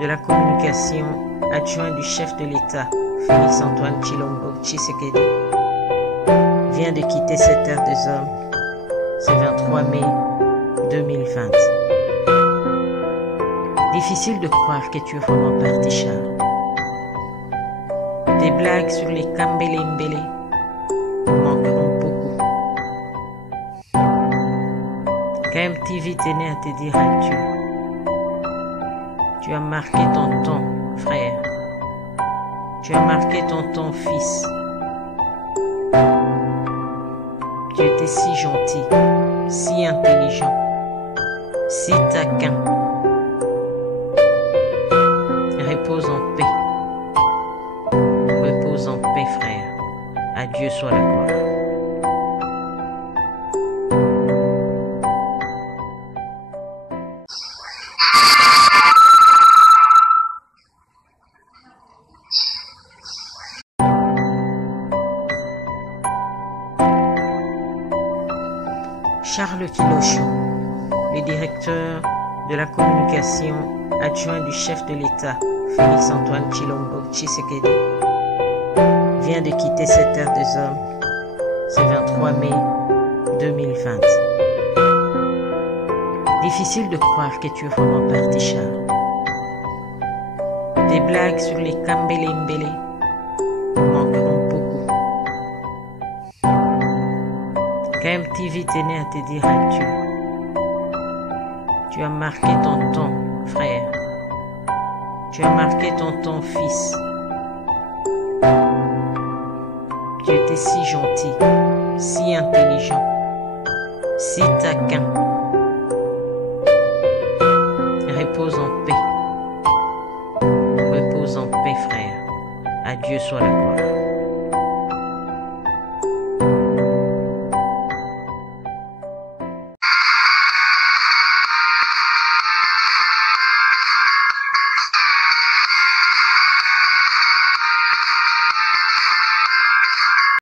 de la communication, adjoint du chef de l'État, Félix-Antoine Tshilombo Tshisekedi, vient de quitter cette terre des hommes ce 23 mai 2020. Difficile de croire que tu es vraiment parti, Charles. Tes blagues sur les Kambele Mbele manqueront beaucoup. Quand MTV tenait à te dire adieu, tu as marqué ton temps, frère. Tu as marqué ton temps, fils. Tu étais si gentil, si intelligent, si taquin. Repose en paix. Repose en paix, frère. À Dieu soit la gloire. Charles Kilocho, le directeur de la communication, adjoint du chef de l'État, Félix-Antoine Tshilombo Tshisekedi, vient de quitter cette terre des hommes ce 23 mai 2020. Difficile de croire que tu es vraiment parti, Charles. Tes blagues sur les Kambele Mbele manqueront beaucoup. Quand MTV tenait à te dire adieu, tu as marqué ton temps, frère. Tu as marqué ton temps, fils. Tu étais si gentil, si intelligent, si taquin. Repose en paix. Repose en paix, frère. À Dieu soit la gloire.